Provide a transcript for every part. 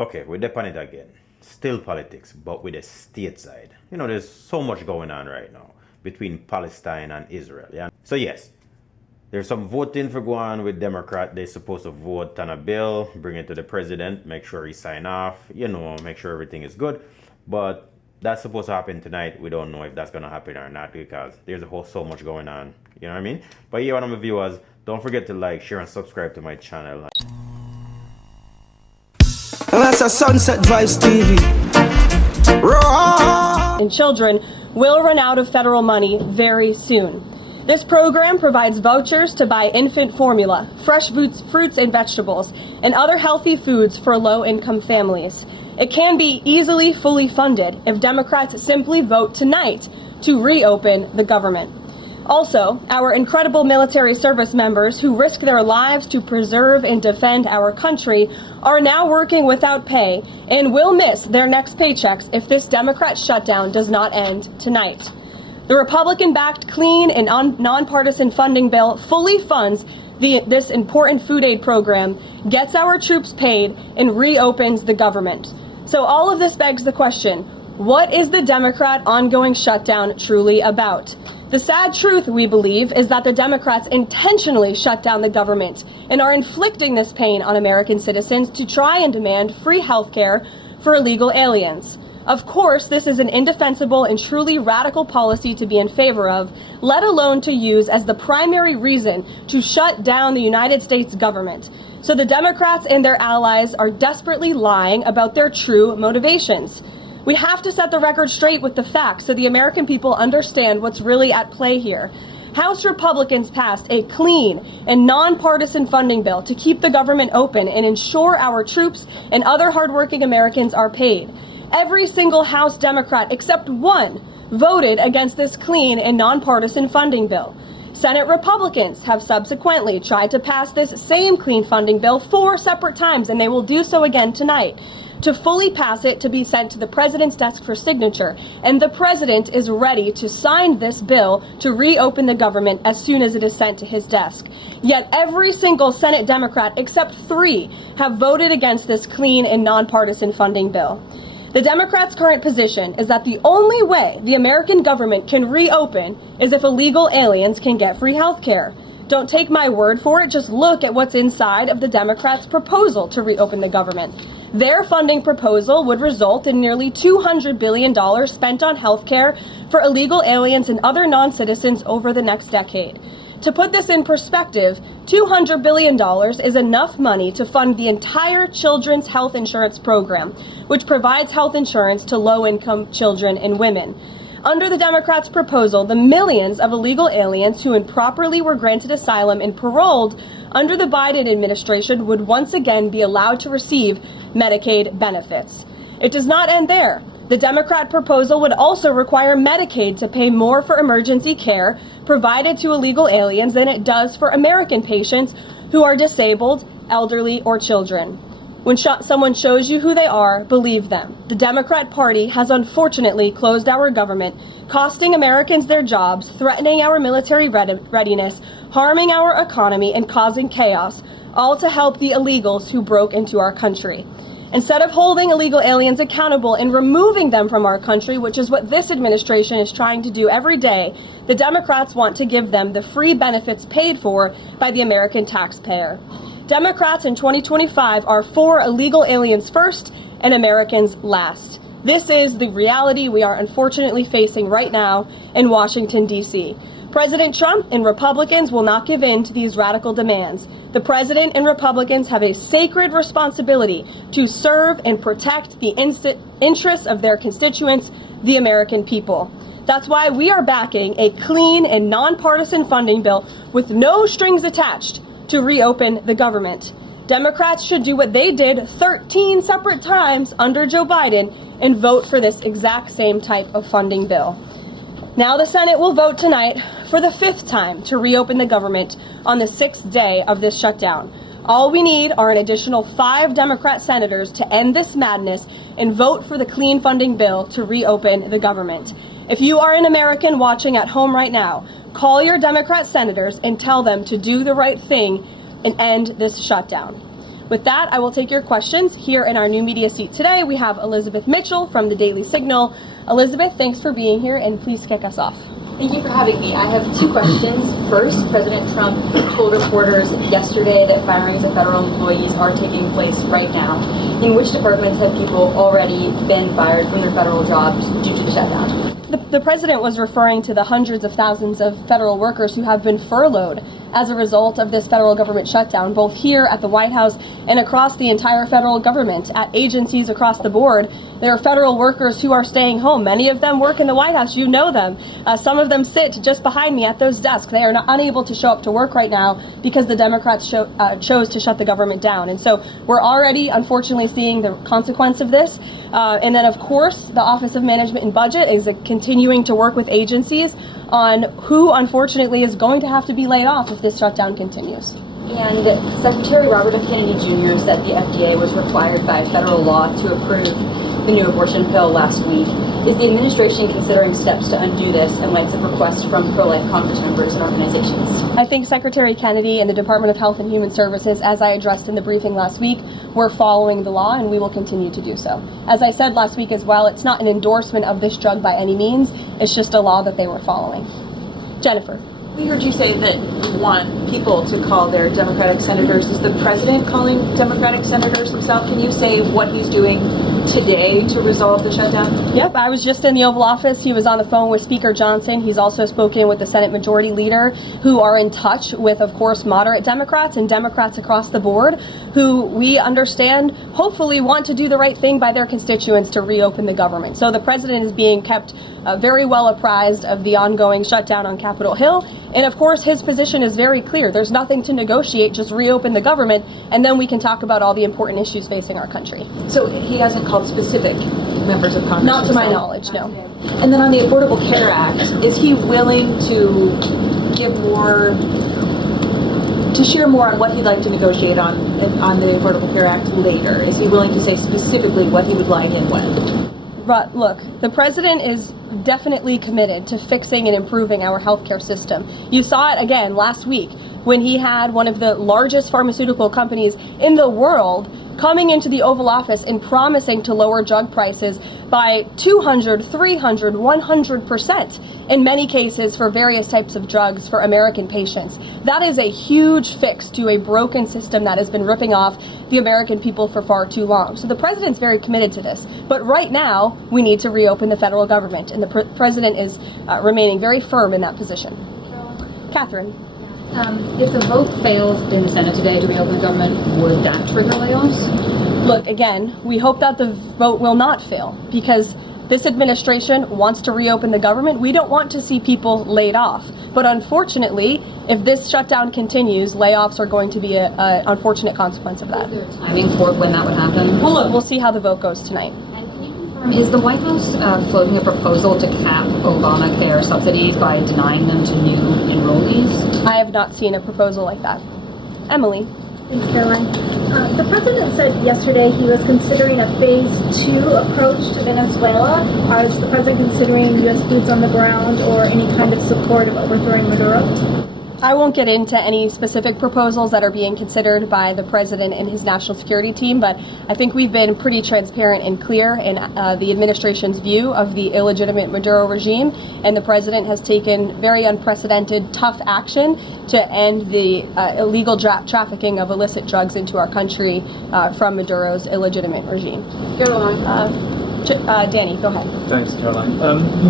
Okay, we're dip on it again. Still politics, but with the state side. You know, there's so much going on right now between Palestine and Israel. Yeah. So yes, there's some voting for go on with Democrat. They're supposed to vote on a bill, bring it to the president, make sure he sign off, you know, make sure everything is good. But that's supposed to happen tonight. We don't know if that's gonna happen or not because there's so much going on. You know what I mean? But yeah, one of my viewers, don't forget to like, share, and subscribe to my channel. And that's a Sunset Vibes TV. And children will run out of federal money very soon. This program provides vouchers to buy infant formula, fresh fruits and vegetables, and other healthy foods for low-income families. It can be easily fully funded if Democrats simply vote tonight to reopen the government. Also, our incredible military service members who risk their lives to preserve and defend our country are now working without pay and will miss their next paychecks if this Democrat shutdown does not end tonight. The Republican-backed clean and nonpartisan funding bill fully funds this important food aid program, gets our troops paid, and reopens the government. So all of this begs the question, what is the Democrat ongoing shutdown truly about? The sad truth, we believe, is that the Democrats intentionally shut down the government and are inflicting this pain on American citizens to try and demand free health care for illegal aliens. Of course, this is an indefensible and truly radical policy to be in favor of, let alone to use as the primary reason to shut down the United States government. So the Democrats and their allies are desperately lying about their true motivations. We have to set the record straight with the facts so the American people understand what's really at play here. House Republicans passed a clean and nonpartisan funding bill to keep the government open and ensure our troops and other hardworking Americans are paid. Every single House Democrat except one voted against this clean and nonpartisan funding bill. Senate Republicans have subsequently tried to pass this same clean funding bill 4 separate times, and they will do so again tonight. To fully pass it to be sent to the president's desk for signature, and the president is ready to sign this bill to reopen the government as soon as it is sent to his desk. Yet every single Senate Democrat except 3 have voted against this clean and nonpartisan funding bill. The Democrats' current position is that the only way the American government can reopen is if illegal aliens can get free health care. Don't take my word for it, just look at what's inside of the Democrats' proposal to reopen the government. Their funding proposal would result in nearly $200 billion spent on health care for illegal aliens and other non-citizens over the next decade. To put this in perspective, $200 billion is enough money to fund the entire children's health insurance program, which provides health insurance to low-income children and women. Under the Democrats' proposal, the millions of illegal aliens who improperly were granted asylum and paroled under the Biden administration would once again be allowed to receive Medicaid benefits. It does not end there. The Democrat proposal would also require Medicaid to pay more for emergency care provided to illegal aliens than it does for American patients who are disabled, elderly, or children. When someone shows you who they are, believe them. The Democrat Party has unfortunately closed our government, costing Americans their jobs, threatening our military readiness, harming our economy, and causing chaos, all to help the illegals who broke into our country. Instead of holding illegal aliens accountable and removing them from our country, which is what this administration is trying to do every day, the Democrats want to give them the free benefits paid for by the American taxpayer. Democrats in 2025 are for illegal aliens first and Americans last. This is the reality we are unfortunately facing right now in Washington, D.C. President Trump and Republicans will not give in to these radical demands. The president and Republicans have a sacred responsibility to serve and protect the interests of their constituents, the American people. That's why we are backing a clean and nonpartisan funding bill with no strings attached to reopen the government. Democrats should do what they did 13 separate times under Joe Biden and vote for this exact same type of funding bill. Now the Senate will vote tonight for the 5th time to reopen the government on the 6th day of this shutdown. All we need are an additional 5 Democrat senators to end this madness and vote for the clean funding bill to reopen the government. If you are an American watching at home right now, call your Democrat senators and tell them to do the right thing and end this shutdown. With that, I will take your questions. Here in our new media seat today, we have Elizabeth Mitchell from the Daily Signal. Elizabeth, thanks for being here, and please kick us off. Thank you for having me. I have two questions. First, President Trump told reporters yesterday that firings of federal employees are taking place right now. In which departments have people already been fired from their federal jobs due to the shutdown? The president was referring to the hundreds of thousands of federal workers who have been furloughed as a result of this federal government shutdown, both here at the White House and across the entire federal government, at agencies across the board. There are federal workers who are staying home. Many of them work in the White House. You know them. Some of them sit just behind me at those desks. They are unable to show up to work right now because the Democrats chose to shut the government down. And so we're already, unfortunately, seeing the consequence of this. And then, of course, the Office of Management and Budget is continuing to work with agencies on who, unfortunately, is going to have to be laid off if this shutdown continues. And Secretary Robert F. Kennedy Jr. said the FDA was required by federal law to approve the new abortion pill last week. Is the administration considering steps to undo this in light of requests from pro-life Congress members and organizations? I think Secretary Kennedy and the Department of Health and Human Services, as I addressed in the briefing last week, we're following the law, and we will continue to do so. As I said last week as well, it's not an endorsement of this drug by any means. It's just a law that they were following. Jennifer. We heard you say that you want people to call their Democratic senators. Is the president calling Democratic senators himself? Can you say what he's doing today to resolve the shutdown? Yep, I was just in the Oval Office. He was on the phone with Speaker Johnson. He's also spoken with the Senate Majority Leader, who are in touch with, of course, moderate Democrats and Democrats across the board, who we understand hopefully want to do the right thing by their constituents to reopen the government. So the president is being kept very well apprised of the ongoing shutdown on Capitol Hill. And of course, his position is very clear. There's nothing to negotiate, just reopen the government, and then we can talk about all the important issues facing our country. So he hasn't called specific members of Congress? Not to my knowledge, no. And then on the Affordable Care Act, is he willing to give more, to share more on what he'd like to negotiate on the Affordable Care Act later? Is he willing to say specifically what he would line in when? But look, the president is definitely committed to fixing and improving our healthcare system. You saw it again last week when he had one of the largest pharmaceutical companies in the world coming into the Oval Office and promising to lower drug prices by 200, 300, 100% in many cases for various types of drugs for American patients. That is a huge fix to a broken system that has been ripping off the American people for far too long. So the president's very committed to this. But right now, we need to reopen the federal government, and the president is remaining very firm in that position. Catherine. If the vote fails in the Senate today to reopen the government, would that trigger layoffs? Look, again, we hope that the vote will not fail because this administration wants to reopen the government. We don't want to see people laid off. But unfortunately, if this shutdown continues, layoffs are going to be an unfortunate consequence of that. Is there a timing for when that would happen? Well, look, we'll see how the vote goes tonight. Is the White House floating a proposal to cap Obamacare subsidies by denying them to new enrollees? I have not seen a proposal like that. Emily. Thanks, Caroline. The president said yesterday he was considering a phase 2 approach to Venezuela. Is the president considering U.S. boots on the ground or any kind of support of overthrowing Maduro? I won't get into any specific proposals that are being considered by the president and his national security team, but I think we've been pretty transparent and clear in the administration's view of the illegitimate Maduro regime, and the president has taken very unprecedented, tough action to end the illegal trafficking of illicit drugs into our country from Maduro's illegitimate regime. Danny, go ahead. Thanks, Caroline.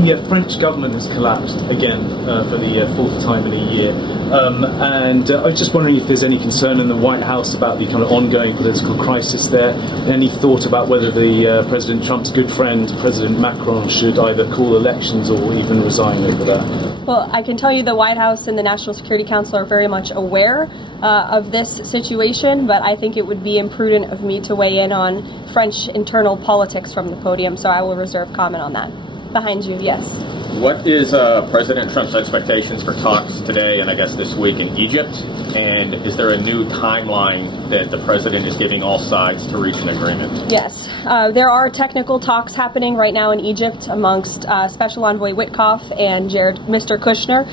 The French government has collapsed again for the fourth time in a year. And I was just wondering if there's any concern in the White House about the kind of ongoing political crisis there. Any thought about whether the President Trump's good friend, President Macron, should either call elections or even resign over that? Well, I can tell you the White House and the National Security Council are very much aware of this situation, but I think it would be imprudent of me to weigh in on French internal politics from the podium, so I will reserve comment on that. Behind you, yes. What is President Trump's expectations for talks today and I guess this week in Egypt? And is there a new timeline that the president is giving all sides to reach an agreement? Yes, there are technical talks happening right now in Egypt amongst Special Envoy Witkoff and Mr. Kushner,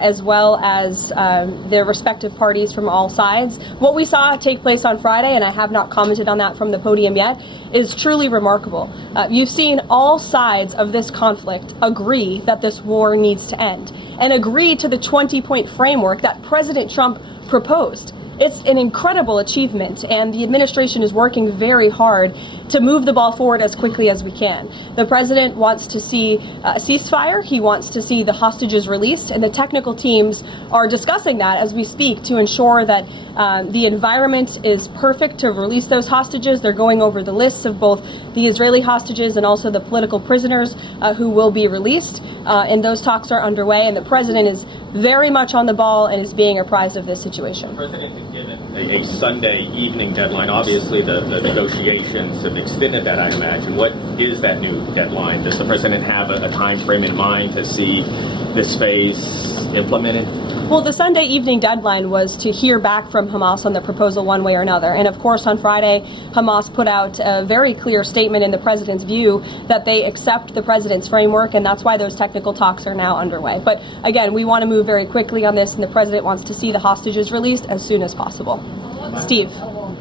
as well as their respective parties from all sides. What we saw take place on Friday, and I have not commented on that from the podium yet, is truly remarkable. You've seen all sides of this conflict agree that this war needs to end and agree to the 20-point framework that President Trump proposed. It's an incredible achievement, and the administration is working very hard to move the ball forward as quickly as we can. The president wants to see a ceasefire. He wants to see the hostages released, and the technical teams are discussing that as we speak to ensure that the environment is perfect to release those hostages. They're going over the lists of both the Israeli hostages and also the political prisoners who will be released, and those talks are underway, and the president is very much on the ball and is being apprised of this situation. The president has given a Sunday evening deadline. Obviously, the negotiations have extended that, I imagine. What is that new deadline? Does the president have a time frame in mind to see this phase implemented? Well, the Sunday evening deadline was to hear back from Hamas on the proposal one way or another. And of course, on Friday, Hamas put out a very clear statement in the president's view that they accept the president's framework, and that's why those technical talks are now underway. But again, we want to move very quickly on this, and the president wants to see the hostages released as soon as possible. Steve.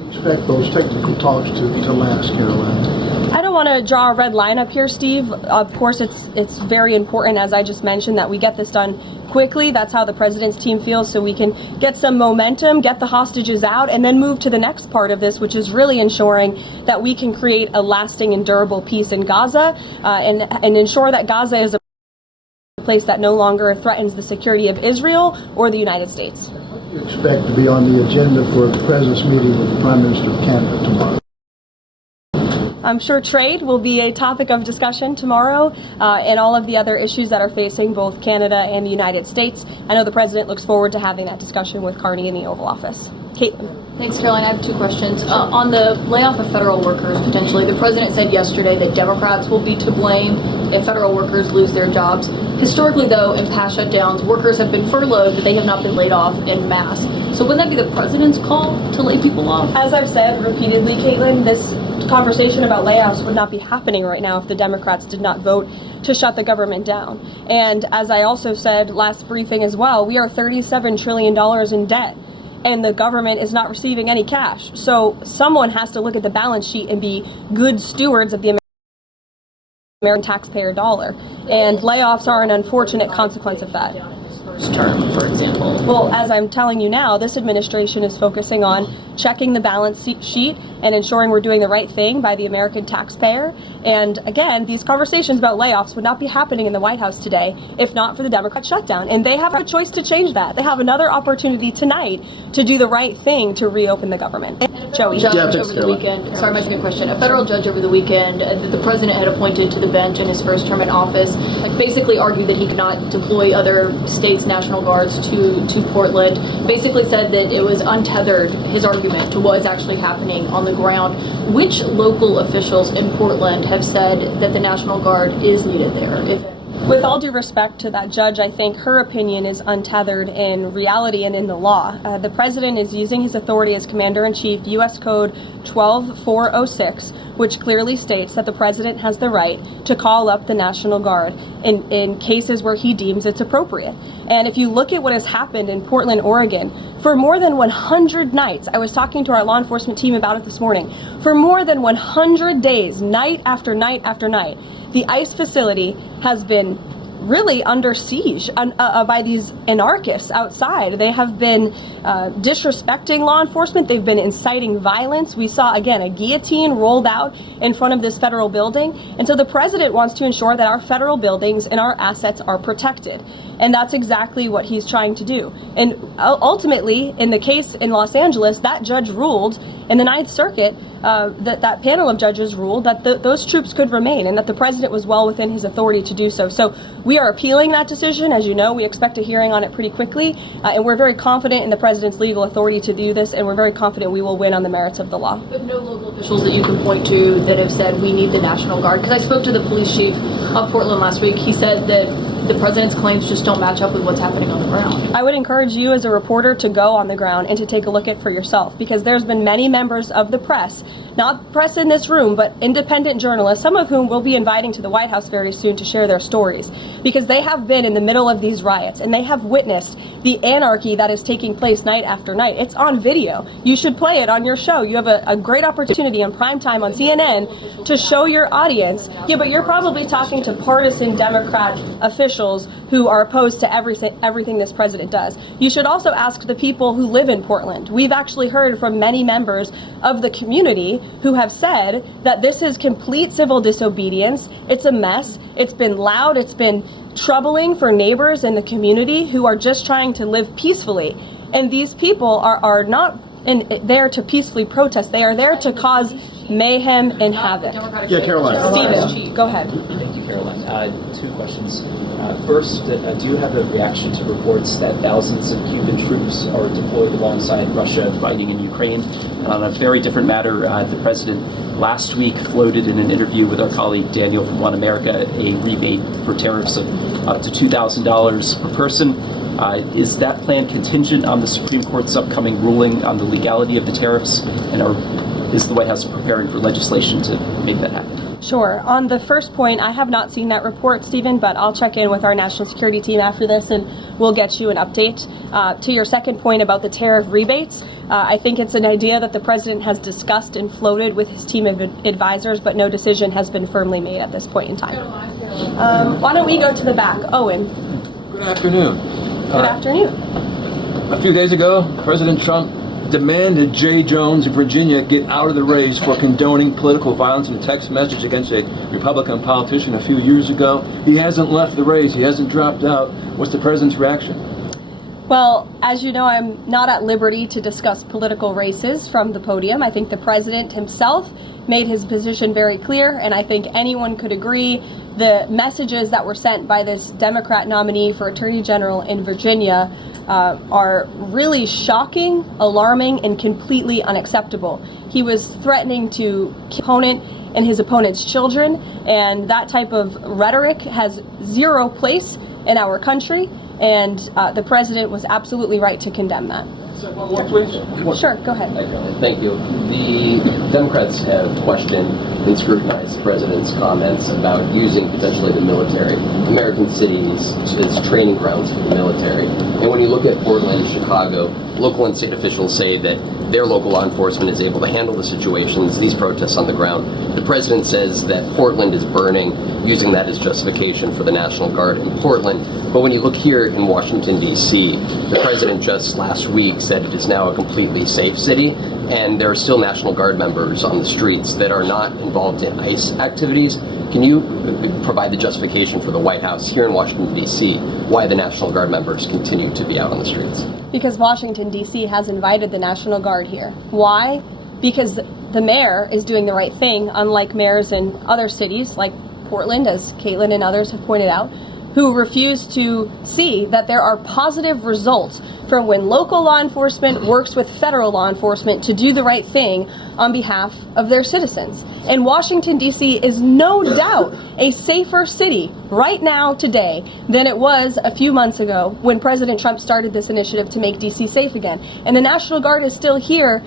Expect those technical talks to last, Caroline? I don't want to draw a red line up here, Steve. Of course, it's very important, as I just mentioned, that we get this done quickly. That's how the president's team feels, so we can get some momentum, get the hostages out, and then move to the next part of this, which is really ensuring that we can create a lasting and durable peace in Gaza, and ensure that Gaza is a place that no longer threatens the security of Israel or the United States. What do you expect to be on the agenda for the president's meeting with the Prime Minister of Canada tomorrow? I'm sure trade will be a topic of discussion tomorrow, and all of the other issues that are facing both Canada and the United States. I know the president looks forward to having that discussion with Carney in the Oval Office. Caitlin. Thanks, Caroline. I have two questions. On the layoff of federal workers, potentially, the president said yesterday that Democrats will be to blame if federal workers lose their jobs. Historically, though, in past shutdowns, workers have been furloughed, but they have not been laid off en masse. So wouldn't that be the president's call to lay people off? As I've said repeatedly, Caitlin, this conversation about layoffs would not be happening right now if the Democrats did not vote to shut the government down. And as I also said last briefing as well, we are $37 trillion in debt, and the government is not receiving any cash. So someone has to look at the balance sheet and be good stewards of the American taxpayer dollar. And layoffs are an unfortunate consequence of that. First term, for example. Well, as I'm telling you now, this administration is focusing on checking the balance sheet and ensuring we're doing the right thing by the American taxpayer. And again, these conversations about layoffs would not be happening in the White House today if not for the Democrat shutdown. And they have a choice to change that. They have another opportunity tonight to do the right thing to reopen the government. Joey. Judge over the weekend. Sorry, my second question. A federal judge over the weekend that the president had appointed to the bench in his first term in office basically argued that he could not deploy other states' National Guards to Portland. Basically said that it was untethered, his argument, to what is actually happening on the ground. Which local officials in Portland have said that the National Guard is needed there? With all due respect to that judge, I think her opinion is untethered in reality and in the law. The president is using his authority as Commander-in-Chief, U.S. Code 12406, which clearly states that the president has the right to call up the National Guard in cases where he deems it's appropriate. And if you look at what has happened in Portland, Oregon, for more than 100 nights, I was talking to our law enforcement team about it this morning, for more than 100 days, night after night after night, the ICE facility has been really under siege by these anarchists outside. They have been disrespecting law enforcement. They've been inciting violence. We saw, again, a guillotine rolled out in front of this federal building. And so the president wants to ensure that our federal buildings and our assets are protected. And that's exactly what he's trying to do. And ultimately, in the case in Los Angeles, that judge ruled in the Ninth Circuit, that panel of judges ruled that those troops could remain and that the president was well within his authority to do so. So we are appealing that decision. As you know, we expect a hearing on it pretty quickly, and we're very confident in the president's legal authority to do this, and we're very confident we will win on the merits of the law. But no local officials that you can point to that have said we need the National Guard? Because I spoke to the police chief of Portland last week. He said that the president's claims just don't match up with what's happening on the ground? I would encourage you as a reporter to go on the ground and to take a look at it for yourself, because there's been many members of the press, not press in this room, but independent journalists, some of whom we'll be inviting to the White House very soon to share their stories, because they have been in the middle of these riots and they have witnessed the anarchy that is taking place night after night. It's on video. You should play it on your show. You have a great opportunity on primetime on CNN to show your audience. Yeah, but you're probably talking to partisan Democrat officials who are opposed to everything this president does. You should also ask the people who live in Portland. We've actually heard from many members of the community who have said that this is complete civil disobedience. It's a mess. It's been loud. It's been troubling for neighbors in the community who are just trying to live peacefully. And these people are not there to peacefully protest. They are there to cause mayhem and havoc. Yeah, Caroline. Stephen, go ahead. Thank you, Caroline. Two questions. First, do you have a reaction to reports that thousands of Cuban troops are deployed alongside Russia fighting in Ukraine? And on a very different matter, the president last week floated in an interview with our colleague Daniel from One America a rebate for tariffs of up to $2,000 per person. Is that plan contingent on the Supreme Court's upcoming ruling on the legality of the tariffs? And is the White House preparing for legislation to make that happen? Sure. On the first point, I have not seen that report, Stephen, but I'll check in with our national security team after this and we'll get you an update. To your second point about the tariff rebates, I think it's an idea that the president has discussed and floated with his team of advisors, but no decision has been firmly made at this point in time. Why don't we go to the back? Owen. Good afternoon. Good afternoon. A few days ago, President Trump demanded Jay Jones of Virginia get out of the race for condoning political violence in a text message against a Republican politician a few years ago. He hasn't left the race. He hasn't dropped out. What's the president's reaction? Well, as you know, I'm not at liberty to discuss political races from the podium. I think the president himself made his position very clear, and I think anyone could agree the messages that were sent by this Democrat nominee for Attorney General in Virginia are really shocking, alarming, and completely unacceptable. He was threatening to kill his opponent and his opponent's children, and that type of rhetoric has zero place in our country, and the president was absolutely right to condemn that. One more, please. Sure, go ahead. Thank you. The Democrats have questioned and scrutinized the president's comments about using potentially the military, American cities, as training grounds for the military. And when you look at Portland, Chicago, local and state officials say that their local law enforcement is able to handle the situations, these protests on the ground. The president says that Portland is burning, using that as justification for the National Guard in Portland. But when you look here in Washington, D.C., the president just last week said it is now a completely safe city, and there are still National Guard members on the streets that are not involved in ICE activities. Can you provide the justification for the White House here in Washington, D.C., why the National Guard members continue to be out on the streets? Because Washington, D.C. has invited the National Guard here. Why? Because the mayor is doing the right thing, unlike mayors in other cities like Portland, as Caitlin and others have pointed out, who refuse to see that there are positive results from when local law enforcement works with federal law enforcement to do the right thing on behalf of their citizens. And Washington, D.C. is no doubt a safer city right now today than it was a few months ago when President Trump started this initiative to make D.C. safe again. And the National Guard is still here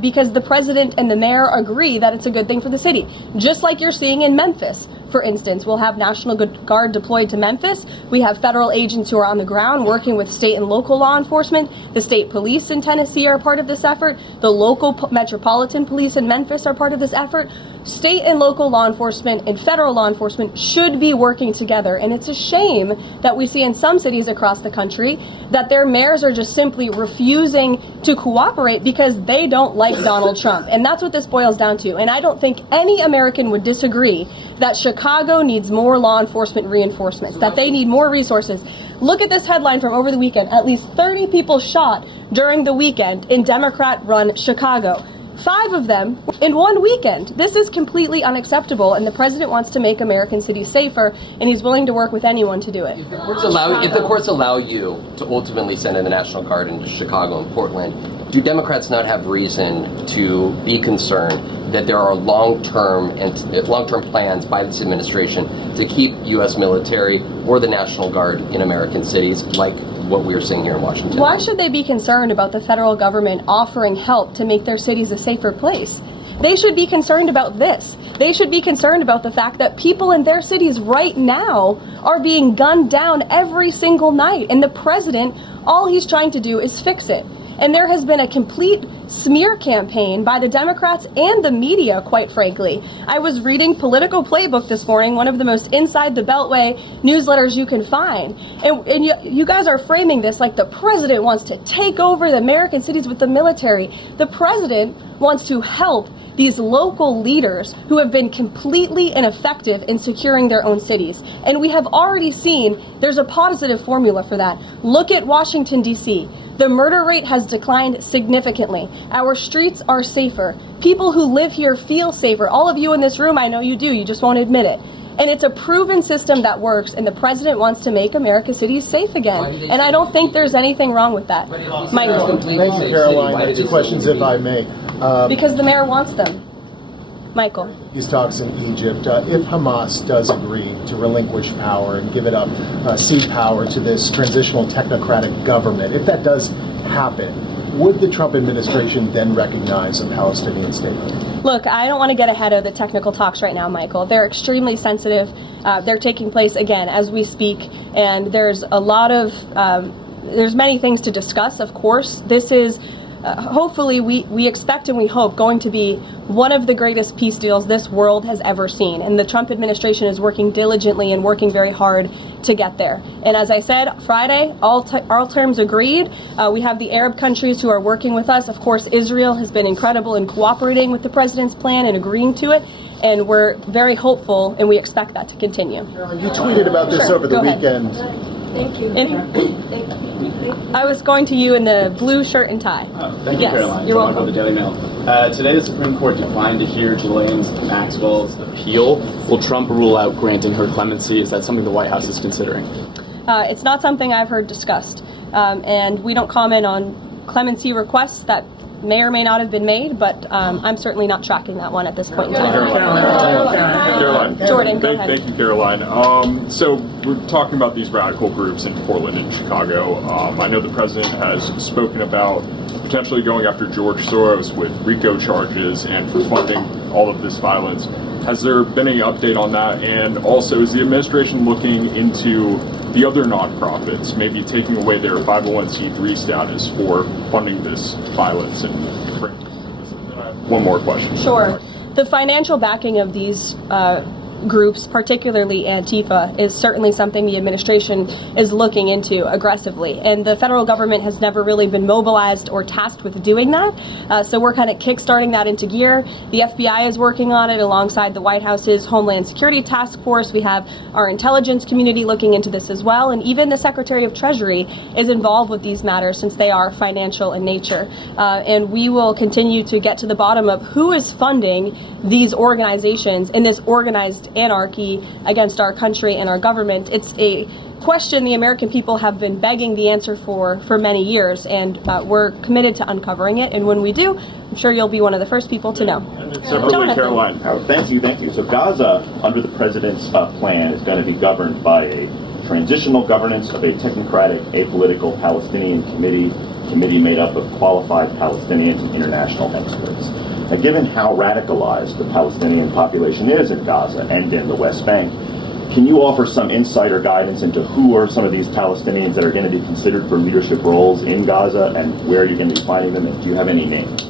because the president and the mayor agree that it's a good thing for the city. Just like you're seeing in Memphis, for instance. We'll have National Guard deployed to Memphis. We have federal agents who are on the ground working with state and local law enforcement. The state police in Tennessee are part of this effort. The local metropolitan police in Memphis are part of this effort. State and local law enforcement and federal law enforcement should be working together. And it's a shame that we see in some cities across the country that their mayors are just simply refusing to cooperate because they don't like Donald Trump. And that's what this boils down to. And I don't think any American would disagree that Chicago needs more law enforcement reinforcements, that they need more resources. Look at this headline from over the weekend. At least 30 people shot during the weekend in Democrat-run Chicago. 5 of them in one weekend. This is completely unacceptable, and the president wants to make American cities safer, and he's willing to work with anyone to do it. If the courts allow you to ultimately send in the National Guard into Chicago and Portland, do Democrats not have reason to be concerned that there are long-term plans by this administration to keep U.S. military or the National Guard in American cities, like what we're seeing here in Washington. Why should they be concerned about the federal government offering help to make their cities a safer place? They should be concerned about this. They should be concerned about the fact that people in their cities right now are being gunned down every single night. And the president, all he's trying to do is fix it. And there has been a complete smear campaign by the Democrats and the media, quite frankly. I was reading Political Playbook this morning, one of the most inside the Beltway newsletters you can find. And you guys are framing this like the president wants to take over the American cities with the military. The president wants to help these local leaders who have been completely ineffective in securing their own cities. And we have already seen there's a positive formula for that. Look at Washington, D.C. The murder rate has declined significantly. Our streets are safer. People who live here feel safer. All of you in this room, I know you do, you just won't admit it. And it's a proven system that works, and the president wants to make America's cities safe again. And I don't think there's anything wrong with that. Michael. Thank you, Caroline. Two questions, if I may. Because the mayor wants them. Michael. These talks in Egypt, if Hamas does agree to relinquish power and give it up, cede power to this transitional technocratic government, if that does happen, would the Trump administration then recognize a Palestinian state? Look, I don't want to get ahead of the technical talks right now, Michael. They're extremely sensitive. They're taking place, again, as we speak, and there's a lot of, there's many things to discuss, of course. This is hopefully we expect and we hope going to be one of the greatest peace deals this world has ever seen. And the Trump administration is working diligently and working very hard to get there. And as I said, Friday, all terms agreed. We have the Arab countries who are working with us. Of course, Israel has been incredible in cooperating with the president's plan and agreeing to it. And we're very hopeful, and we expect that to continue. You tweeted about this over the weekend. Thank you. I was going to you in the blue shirt and tie. Thank you, yes, Caroline. You're welcome. The Daily Mail. Today, the Supreme Court declined to hear Ghislaine Maxwell's appeal. Will Trump rule out granting her clemency? Is that something the White House is considering? It's not something I've heard discussed, and we don't comment on clemency requests that may or may not have been made, but I'm certainly not tracking that one at this point in time. Caroline. Jordan, go ahead. Thank you, Caroline. So we're talking about these radical groups in Portland and Chicago. I know the president has spoken about potentially going after George Soros with RICO charges and for funding all of this violence. Has there been any update on that? And also, is the administration looking into the other nonprofits, maybe taking away their 501c3 status for funding this violence? And one more question. Sure. The financial backing of these groups, particularly Antifa, is certainly something the administration is looking into aggressively. And the federal government has never really been mobilized or tasked with doing that. So we're kind of kickstarting that into gear. The FBI is working on it alongside the White House's Homeland Security Task Force. We have our intelligence community looking into this as well. And even the Secretary of Treasury is involved with these matters since they are financial in nature. And we will continue to get to the bottom of who is funding these organizations in this organized anarchy against our country and our government. It's a question the American people have been begging the answer for many years, and we're committed to uncovering it. And when we do, I'm sure you'll be one of the first people to know. Separately, Caroline. Thank you. So Gaza, under the president's plan, is going to be governed by a transitional governance of a technocratic, apolitical Palestinian committee made up of qualified Palestinian and international experts. Now, given how radicalized the Palestinian population is in Gaza and in the West Bank, can you offer some insight or guidance into who are some of these Palestinians that are going to be considered for leadership roles in Gaza and where you're going to be finding them? And do you have any names?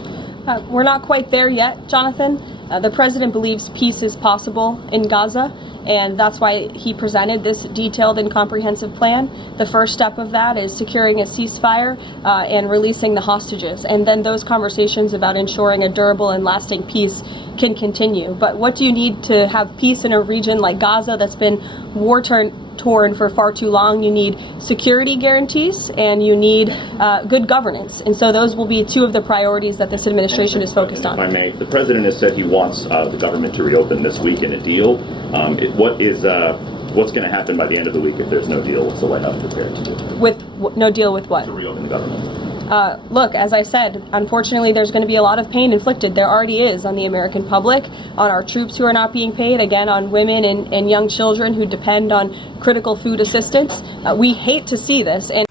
We're not quite there yet, Jonathan. The president believes peace is possible in Gaza, and that's why he presented this detailed and comprehensive plan. The first step of that is securing a ceasefire and releasing the hostages. And then those conversations about ensuring a durable and lasting peace can continue. But what do you need to have peace in a region like Gaza that's been war-torn for far too long? You need security guarantees and you need good governance. And so those will be two of the priorities that this administration is focused on. If I may, the president has said he wants the government to reopen this week in a deal. What's going to happen by the end of the week if there's no deal? What's the White House prepared to do? With no deal with what? To reopen the government. Look, as I said, unfortunately, there's going to be a lot of pain inflicted. There already is on the American public, on our troops who are not being paid, again, on women and young children who depend on critical food assistance. We hate to see this. And